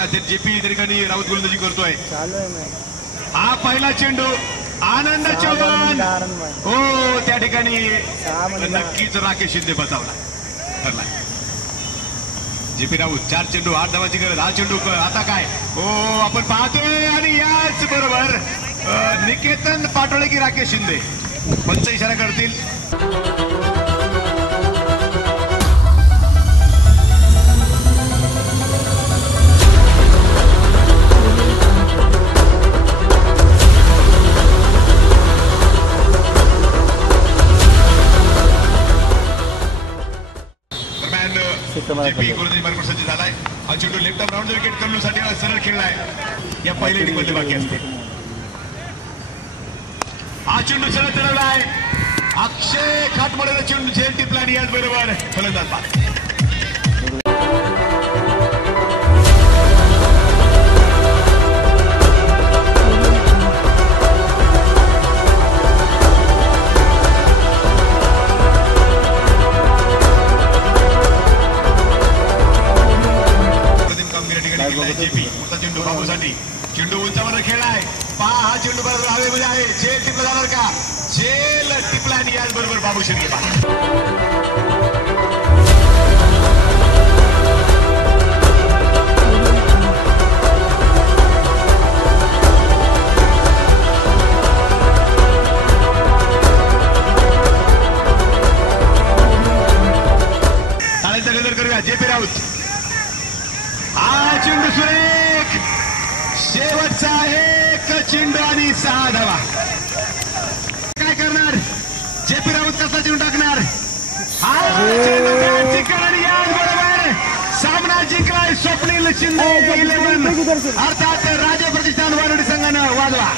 बघा ते जेपी त्या ठिकाणी राऊत गोलंदाजी करतोय. चालू आहे हा पहिला चेंडू आनंद चव्हाण हो त्या ठिकाणी नक्कीच राकेश शिंदे बचावला ठरला. जेपी राऊत 4 चेंडू 8 धावांची गरज. हा चेंडू आता काय हो आपण पाहतोय आणि याच बरोबर निकेतन पाटोळे की राकेश शिंदे पंच इशारा करतील. जेपी गोलंदाजी मार्ग सज्ज झालाय. हा चेंडू लेफ्ट आर्म राऊंड विकेट कर्नूलसाठी सरळ खेळलाय. या पहिल्या इनिंगमध्ये बाकी असते. हा चेंडू सरळ चढवलाय. अक्षय खाटमोडेला चेंडू झेल टिपला आणि याचबरोबर फलंदाज बाद. जेपी मोठा चेंडू बाबूसाठी. चेंडू उंचावर खेळलाय. पहा हा चेंडू बरोबर हवेमध्ये आहे. झेल टिपला जाणार का? झेल टिपला आणि याचबरोबर बाबू शिर्के बाद. ताळ्यांचा गजर करूया. जेपी राऊत. हा चेंडू सुरेख. शेवटचा एक चेंडू आणि 6 धावा. काय करणार जेपी राऊत? कसा चेंडू टाकणार? हा चेंडू बॅट जिंकणार आणि याचबरोबर सामना जिंकलाय स्वप्नील शिंदे 11 अर्थात राजे प्रतिष्ठान वारोडी संघानं. वाजवा.